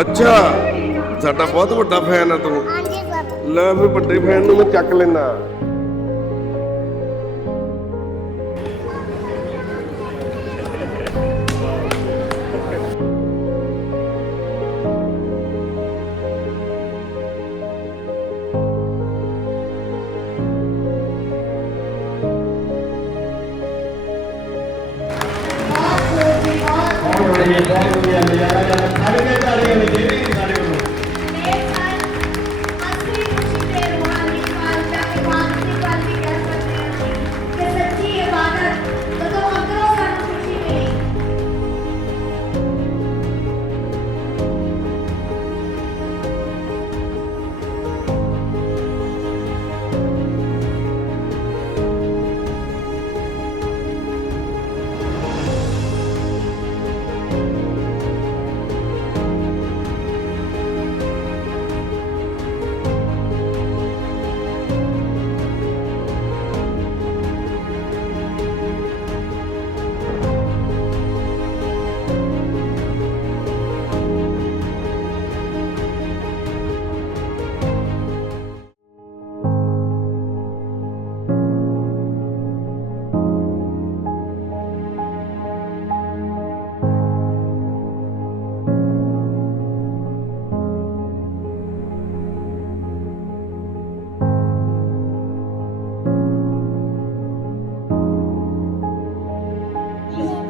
ਅੱਛਾ ਸਾਡਾ ਬਹੁਤ ਵੱਡਾ ਫੈਨ ਆ ਤੂੰ। ਹਾਂਜੀ ਸਰ। ਲੈ ਵੀ ਵੱਡੇ ਫੈਨ ਨੂੰ ਮੈਂ ਚੱਕ ਲੈਣਾ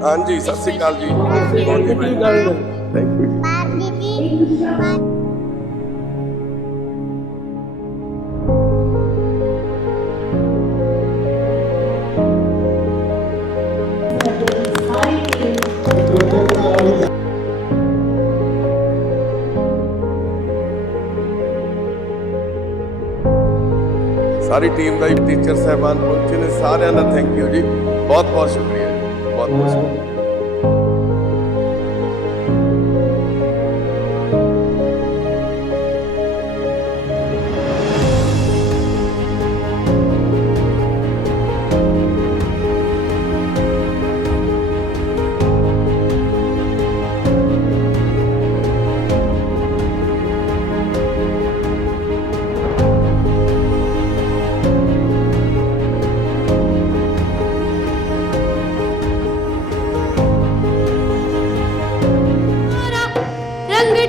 ਹਾਂਜੀ ਸਤਿ ਸ੍ਰੀ ਅਕਾਲ ਜੀ ਥੈਂਕ ਯੂ ਬਾਹਰ ਦੀਦੀ ਬਾਹਰ ਸਾਰੀ ਟੀਮ ਦਾ ਟੀਚਰ ਸਹਿਬਾਨ ਪਹੁੰਚੇ ਨੇ ਸਾਰਿਆਂ ਦਾ ਥੈਂਕ ਯੂ ਜੀ ਬਹੁਤ ਬਹੁਤ ਸ਼ੁਕਰੀਆ ਜੀ ਬਹੁਤ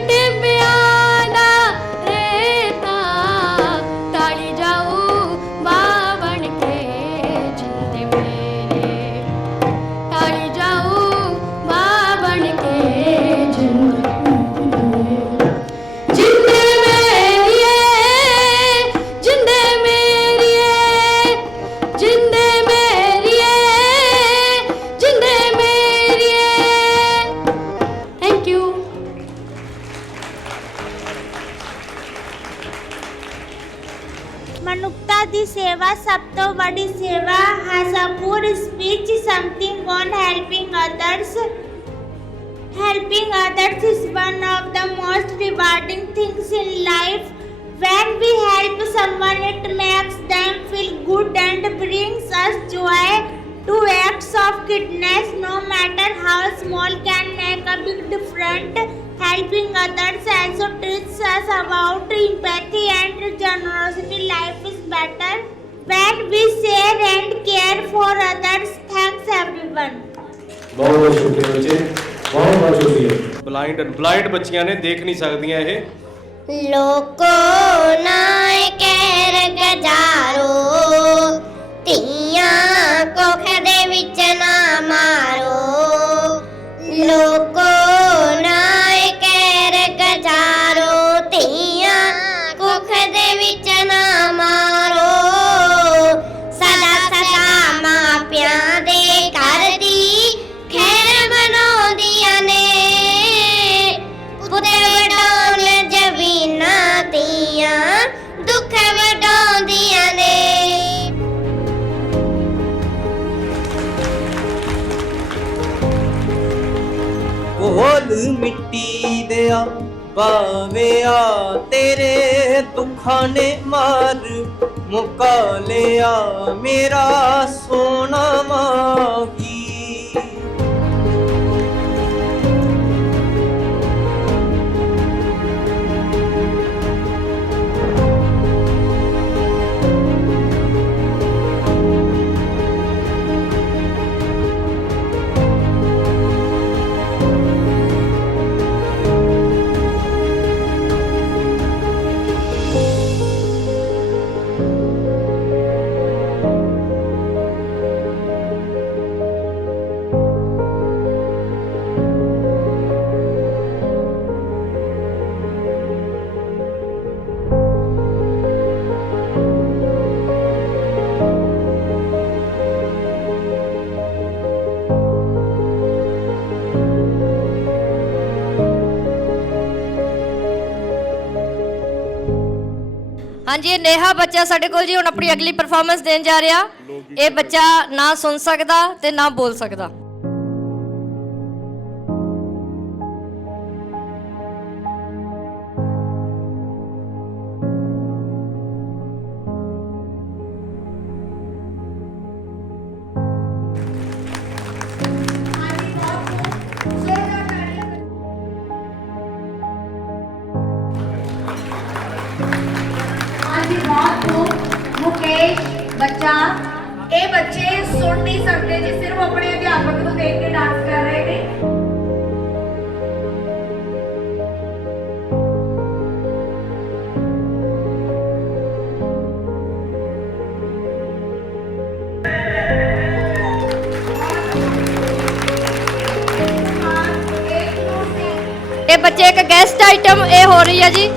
me. ਮਨੁੱਖਤਾ ਦੀ ਸੇਵਾ ਸਭ ਤੋਂ ਵੱਡੀ ਸੇਵਾ ਹੈ ਸਪੂਰ speech something on helping others Helping others is one of the most rewarding things in life. When we help someone, it makes them feel good and brings us joy. Two acts of kindness, no matter how small, can make a big difference. Helping others also teaches us about empathy and generosity. Life is better when we share and care for others. Thanks, everyone. ਬਹੁਤ ਬਹੁਤ ਸ਼ੁਕਰੀਆ ਬੱਚੇ ਬਹੁਤ ਬਹੁਤ ਸ਼ੁਕਰੀਆ blind blind ਬੱਚੀਆਂ ਨੇ ਦੇਖ ਨਹੀਂ ਸਕਦੀਆਂ ਇਹ ਲੋਕੋ ਨਾਇ ਕਹਿਰ ਗਜਾਰੋ ਧੀਆਂ ਕੋਖ ਦੇ ਪਾਵਿਆ ਤੇਰੇ ਦੁੱਖਾਂ ਨੇ ਮਾਰ ਮੁਕਾ ਲਿਆ ਮੇਰਾ ਸੋਨਾ ਮਾਂ ਹਾਂਜੀ, ਇਹ ਨੇਹਾ ਬੱਚਾ ਸਾਡੇ ਕੋਲ ਜੀ, ਹੁਣ ਆਪਣੀ ਅਗਲੀ ਪਰਫਾਰਮੈਂਸ ਦੇਣ ਜਾ ਰਿਹਾ। ਇਹ ਬੱਚਾ ਨਾ ਸੁਣ ਸਕਦਾ ਤੇ ਨਾ ਬੋਲ ਸਕਦਾ। ਖੂਬ ਬੱਚਾ, ਇਹ ਬੱਚੇ ਸੁਣ ਨਹੀਂ ਸਕਦੇ ਜੀ, ਸਿਰਫ ਆਪਣੇ ਅਧਿਆਪਕ ਨੂੰ ਦੇਖ ਕੇ ਡਾਂਸ ਕਰ ਰਹੇ ਨੇ। ਇਹ ਬੱਚੇ ਇੱਕ ਗੈਸਟ ਆਈਟਮ ਇਹ ਹੋ ਰਹੀ ਹੈ ਜੀ।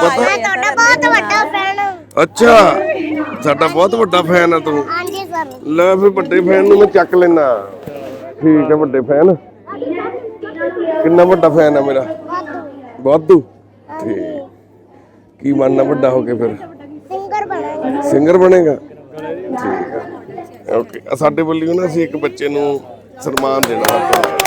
ਪਤਾ ਤੁਹਾਡਾ ਬਹੁਤ ਵੱਡਾ ਫੈਨ ਅੱਛਾ ਸਾਡਾ ਬਹੁਤ ਵੱਡਾ ਫੈਨ ਆ ਤੂੰ। ਹਾਂਜੀ ਸਰ। ਲੈ ਫਿਰ ਵੱਡੇ ਫੈਨ ਨੂੰ ਮੈਂ ਚੱਕ ਲੈਣਾ ਠੀਕ ਹੈ ਵੱਡੇ ਫੈਨ ਕਿੰਨਾ ਵੱਡਾ ਫੈਨ ਆ ਮੇਰਾ? ਵਾਧੂ। ਠੀਕ। ਕੀ ਬਣਨਾ ਵੱਡਾ ਹੋ ਕੇ ਫਿਰ? ਸਿੰਗਰ ਬਣਾਂਗੇ। ਸਿੰਗਰ ਬਣੇਗਾ? ਠੀਕ ਹੈ ਓਕੇ ਸਾਡੇ ਵੱਲੋਂ ਨਾ ਅਸੀਂ ਇੱਕ ਬੱਚੇ ਨੂੰ ਸਨਮਾਨ ਦੇਣਾ। ਆਪਾਂ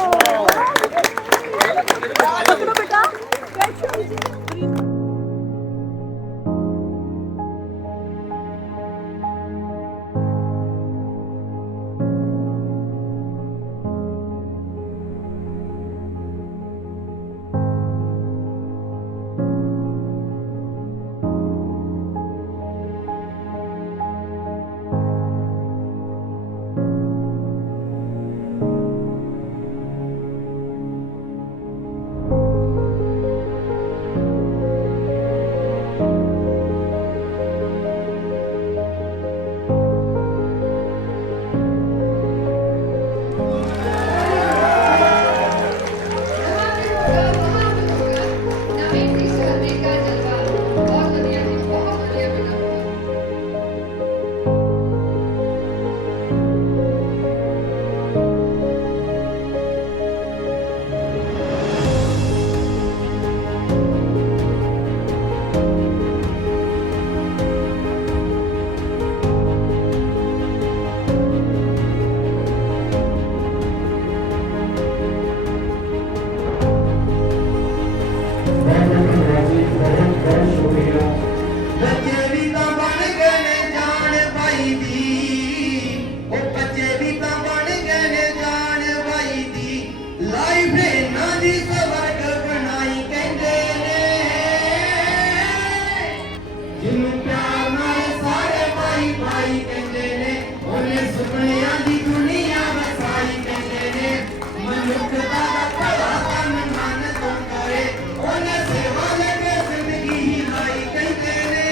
ਸੁਪਨਿਆਂ ਦੀ ਦੁਨੀਆ ਵਸਾਈ ਕਹਿੰਦੇ ਨੇ ਮਨੁੱਖਤਾ ਦਾ ਭਲਾ ਕੰਮ ਮਨ ਤੋਂ ਕਰੇ ਉਹਨੇ ਸੇਵਾ ਲੈ ਕੇ ਜ਼ਿੰਦਗੀ ਹੀ ਲਾਈ ਕਹਿੰਦੇ ਨੇ।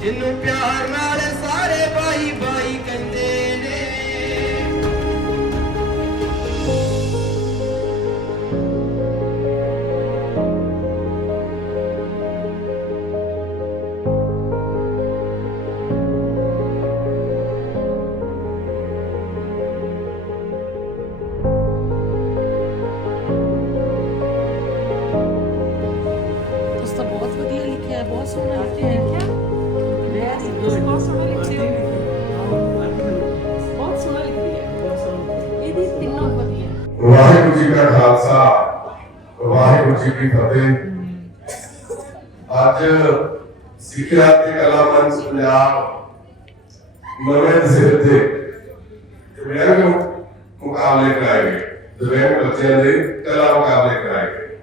ਜਿੰਨੂੰ ਪਿਆਰ ਸਿੱਖਿਆ ਤੇ ਕਲਾ ਮੰਚ ਪੰਜਾਬ ਨਵੇਂ ਸਿਰ ਤੇ ਦਿਵਿਆਂਗ ਮੁਕਾਬਲੇ ਕਰਾਏ ਗਏ ਦਿਵਿਆਂਗ ਬੱਚਿਆਂ ਦੇ ਕਲਾ ਮੁਕਾਬਲੇ ਕਰਾਏ ਗਏ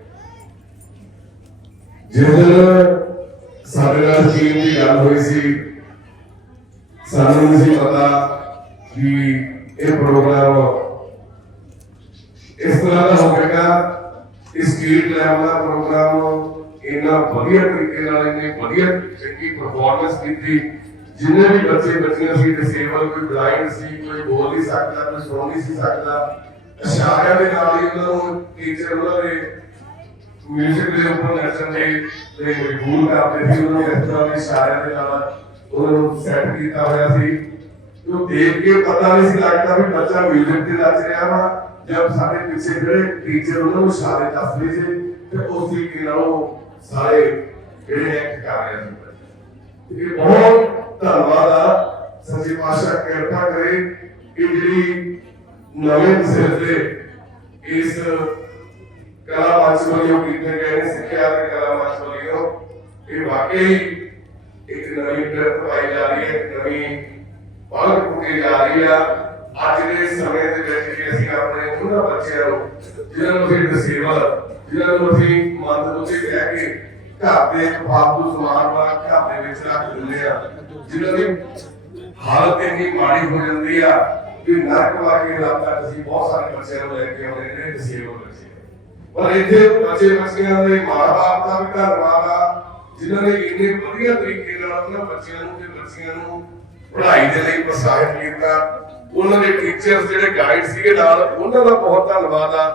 ਜਿਸ ਦਿਨ ਸਾਡੇ ਨਾਲ ਟੀਮ ਦੀ ਗੱਲ ਹੋਈ ਸੀ ਸਾਨੂੰ ਨਹੀਂ ਸੀ ਪਤਾ ਕਿ ਇਹ ਪ੍ਰੋਗਰਾਮ ਇਸ ਤਰ੍ਹਾਂ ਦਾ ਹੋਵੇਗਾ ਇਸ ਸਟੇਟ ਲੈਵਲ ਦਾ ਪ੍ਰੋਗਰਾਮ ਇੰਨਾ ਵਧੀਆ ਤਰੀਕੇ ਨਾਲ ਇਹਨੇ ਵਧੀਆ, ਚੰਗੀ ਪਰਫਾਰਮੈਂਸ ਕੀਤੀ। ਜਿੰਨੇ ਵੀ ਬੱਚੇ ਬੱਚੀਆਂ ਸੀ ਡਿਸੇਬਲ ਕੋਈ ਬਲਾਈਂਡ ਸੀ, ਕੋਈ ਬੋਲ ਨਹੀਂ ਸਕਦਾ, ਕੋਈ ਸੁਣ ਨਹੀਂ ਸੀ ਸਕਦਾ। ਇਸ਼ਾਰਿਆਂ ਦੇ ਨਾਲ ਹੀ ਉਹਨਾਂ ਨੂੰ ਟੀਚਰ ਉਹਨਾਂ ਦੇ ਮਿਊਜ਼ਿਕ ਦੇ ਉੱਪਰ ਨੱਚਣ ਦੇ, ਤੇ ਮਜਬੂਰ ਕਰਦੇ ਸੀ ਉਹਨਾਂ ਨੂੰ, ਇਸ ਤਰ੍ਹਾਂ ਦੇ ਇਸ਼ਾਰਿਆਂ ਦੇ ਨਾਲ ਉਹਨਾਂ ਨੂੰ ਸੈੱਟ ਕੀਤਾ ਹੋਇਆ ਸੀ। ਉਹ ਦੇਖ ਕੇ ਪਤਾ ਨਹੀਂ ਸੀ ਲੱਗਦਾ ਵੀ ਬੱਚਾ ਮਿਊਜ਼ਿਕ ਤੇ ਨੱਚ ਰਿਹਾ ਵਾ ਜਦ ਸਾਡੇ ਪਿੱਛੇ ਜਿਹੜੇ ਟੀਚਰ ਉਹਨਾਂ ਨੂੰ ਇਸ਼ਾਰੇ ਦੱਸਦੇ ਸੀ, ਤੇ ਉਸ ਤਰੀਕੇ ਨਾਲ ਉਹ ਸਾਰੇ ਜਿਹੜੇ ਐਕਟ ਕਰ ਰਹੇ ਸੀ ਇਹ ਬਹੁਤ ਧੰਨਵਾਦ ਆ ਸੱਚੇ ਪਾਤਸ਼ਾਹ ਕਿਰਪਾ ਕਰੇ ਕਿ ਜਿਹੜੀ ਨਵੇਂ ਸਿਰ ਤੇ ਇਸ ਕਲਾ ਮੰਚ ਵੱਲੋਂ ਕੀਤੇ ਗਏ ਨੇ ਸਿੱਖਿਆ ਤੇ ਕਲਾ ਮੰਚ ਵੱਲੋਂ ਇਹ ਵਾਕਈ ਇੱਕ ਨਵੀਂ ਟਰੈਕ ਪਾਈ ਜਾ ਰਹੀ ਹੈ ਇੱਕ ਨਵੀਂ ਪਲਕ ਪੁੱਟੀ ਜਾ ਰਹੀ ਆ ਅੱਜ ਦੇ ਸਮੇਂ ਦੇ ਵਿੱਚ ਵੀ ਅਸੀਂ ਆਪਣੇ ਉਹਨਾਂ ਬੱਚਿਆਂ ਨੂੰ ਜਿਨ੍ਹਾਂ ਨੂੰ ਅਸੀਂ ਡਿਸੇਬਲ ਜਿਨ੍ਹਾਂ ਨੂੰ ਅਸੀਂ ਮੰਦ ਬੁੱਝੇ ਕਹਿ ਕੇ ਘਰ ਦੇ ਫਾਲਤੂ ਸਮਾਨ ਵਾ ਘਰ ਦੇ ਵਿੱਚ ਰੱਖ ਦਿੰਦੇ ਆ ਜਿਨ੍ਹਾਂ ਦੀ ਹਾਲਤ ਇੰਨੀ ਮਾੜੀ ਹੋ ਜਾਂਦੀ ਆ ਕਿ ਨਰਕ ਵਰਗੇ ਹਾਲਾਤਾਂ ਅਸੀਂ ਬਹੁਤ ਸਾਰੇ ਬੱਚਿਆਂ ਨੂੰ ਲੈ ਕੇ ਆਉਂਦੇ ਨੇ ਡਿਸੇਬਲ ਬੱਚੇ ਪਰ ਇੱਥੇ ਬੱਚੇ ਬੱਚਿਆਂ ਦੇ ਮਾਪੇ ਦਾ ਵੀ ਧੰਨਵਾਦ ਆ ਜਿਨ੍ਹਾਂ ਨੇ ਇੰਨੇ ਵਧੀਆ ਤਰੀਕੇ ਨਾਲ ਉਹਨਾਂ ਬੱਚਿਆਂ ਨੂੰ ਤੇ ਬੱਚੀਆਂ ਨੂੰ ਪੜ੍ਹਾਈ ਦੇ ਲਈ ਪ੍ਰੋਤਸਾਹਿਤ ਕੀਤਾ, ਉਹਨਾਂ ਦੇ ਟੀਚਰਸ ਜਿਹੜੇ ਗਾਈਡ ਸੀਗੇ ਨਾਲ, ਉਹਨਾਂ ਦਾ ਬਹੁਤ ਧੰਨਵਾਦ ਆ।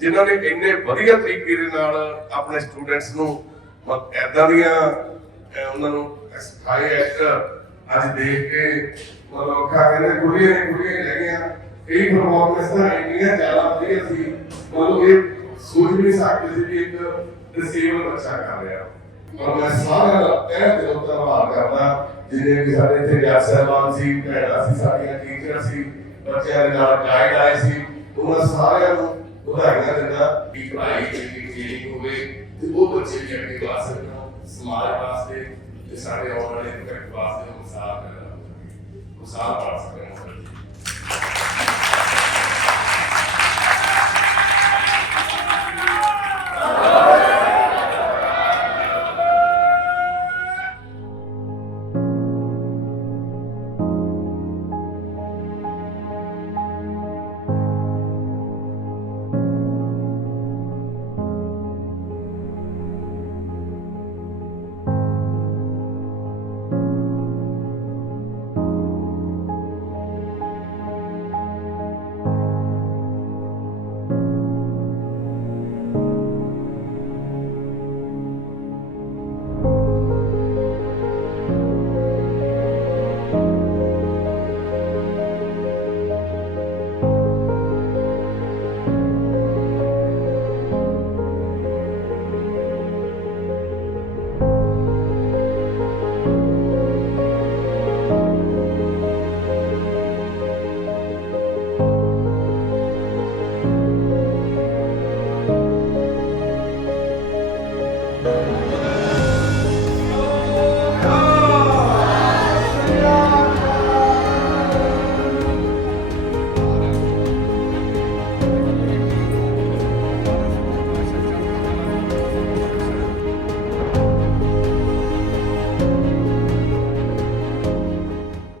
ਜਿਨ੍ਹਾਂ ਨੇ ਇੰਨੇ ਵਧੀਆ ਤਰੀਕੇ ਦੇ ਨਾਲ ਆਪਣੇ ਸਟੂਡੈਂਟਸ ਨੂੰ ਐਦਾਂ ਦੀਆਂ ਉਹਨਾਂ ਨੂੰ ਸਿਖਾਏ ਐਕਟ ਅੱਜ ਦੇਖ ਕੇ ਮਤਲਬ ਅੱਖਾਂ ਕਹਿੰਦੇ ਗੁਰੀਆਂ ਨੇ ਗੁਰੀਆਂ ਰਹਿ ਗਈਆਂ। ਕਈ ਪਰਫਾਰਮੈਂਸ ਤਾਂ ਇੰਨੀਆਂ ਜ਼ਿਆਦਾ ਵਧੀਆ ਸੀ। ਮਤਲਬ ਇਹ ਸੋਚ ਵੀ ਨਹੀਂ ਸਕਦੇ ਸੀ ਕਿ ਇੱਕ ਡਿਸੇਬਲ ਬੱਚਾ ਕਰ ਰਿਹਾ। ਪਰ ਮੈਂ ਸਾਰਿਆਂ ਦਾ ਤਹਿ ਦਿਲੋਂ ਧੰਨਵਾਦ ਕਰਦਾ, ਜਿਨੇ ਵੀ ਸਾਡੇ ਇੱਥੇ ਗਿਆਨ ਸਹਿਬਾਨ ਸੀ, ਭੈਣਾਂ ਸੀ, ਸਾਡੀਆਂ ਟੀਚਰ ਸੀ, ਬੱਚਿਆਂ ਦੇ ਨਾਲ ਗਾਈਡ ਆਏ ਸੀ। ਉਹਨਾਂ ਸਾਰਿਆਂ ਨੂੰ ਵਧਾਈਆਂ ਦਿੰਦਾ ਕਿ ਪੜ੍ਹਾਈ ਦੀ ਫੀਲਿੰਗ ਹੋਵੇ ਤੇ ਉਹ ਬੱਚੇ ਵੀ ਅੱਗੇ ਵਧਾ ਸਕਣ, ਸਮਾਜ ਵਾਸਤੇ ਤੇ ਸਾਡੇ ਆਉਣ ਵਾਲੇ ਭਵਿੱਖ ਵਾਸਤੇ ਮਿਸਾਲ ਮਿਸਾਲ ਬਣ ਸਕਣ।